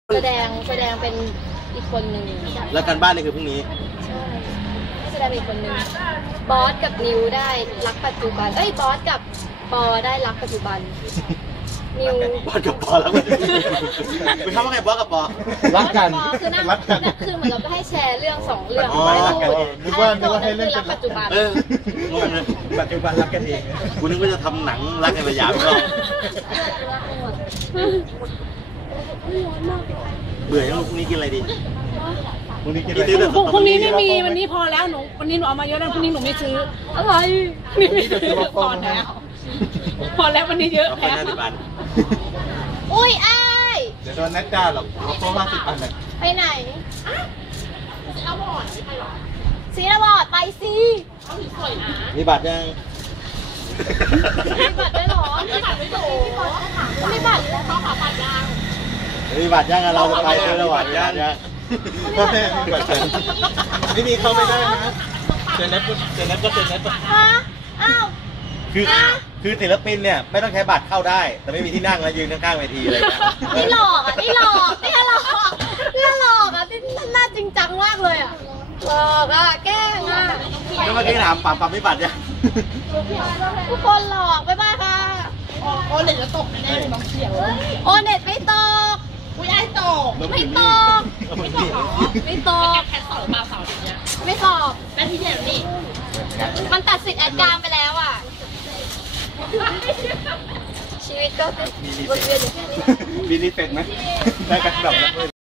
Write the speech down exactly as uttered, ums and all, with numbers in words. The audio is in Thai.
แสดงแสดงเป็นอีกคนหนึ่งแล้วการบ้านนี่คือพรุ่งนี้ใช่แสดงเป็นอีกคนหนึ่งบอสกับนิวได้รักปัจจุบันเอ้ยบอสกับปอได้รักปัจจุบันนิวบอสกับปอแล้วคุณทำว่าไงบอสกับปอรักกันคือนั่งคือเหมือนเราให้แชร์เรื่องสองเรื่องไม่รักกันนึกว่านึกว่าให้เล่นรักปัจจุบันเอองงเลยปัจจุบันรักกันเองกูนึกว่าจะทำหนังรักในสยามก็เบื่อยังพรุ่งนี้กินอะไรดีพรุ่งนี้กินอะไรพรุ่งนี้ไม่มีวันนี้พอแล้วหนูวันนี้หนูเอามาเยอะแล้วพรุ่งนี้หนูไม่ซื้ออะไรนี่ไม่ซื้อพอแล้วพอแล้ววันนี้เยอะแล้วอุ้ยอ้ายเดี๋ยวโดนนัดจ้าหรอกเพราะว่าสิบอันเลยไปไหนซีระบอดซีระบอดไปสิมีบัตรยังมีบัตรได้หรอมีบัตรไม่โตมีบัตรเขาขอบัตรยังมีบัตรยังเราจะไปซีระบอดยังไม่มีเข้าไม่ได้นะเจนเน็ตเจนเน็ตก็เจนเน็ตฮะอ้าวคือคือศิลปินเนี่ยไม่ต้องใช้บัตรเข้าได้แต่ไม่มีที่นั่งแล้วยืนข้างๆเวทีอะไรนะนี่หลอกอ่ะนี่หลอกนี่หลอกนี่หลอกอ่ะนี่น่าจริงจังมากเลยอ่ะหลอกอ่ะแกล้งอ่ะแล้วเมื่อกี้ถามปั๊มปั๊มมีบัตรยังทุกคนหลอกบ๊ายบายค่ะโอเน็ตจะตกแน่เลยน้องเขียวโอเน็ตไม่ตกอุ้ยไอ้ตกไม่ตกไม่ตกไม่ตกแค่สอบมาเสาร์นี้ไม่สอบแล้วที่เดียวนี่มันตัดสิทธิ์แอดการไปแล้วอ่ะชีวิตก็วนเวียนอยู่แค่นี้มีรีเฟกไหมได้กันแบบ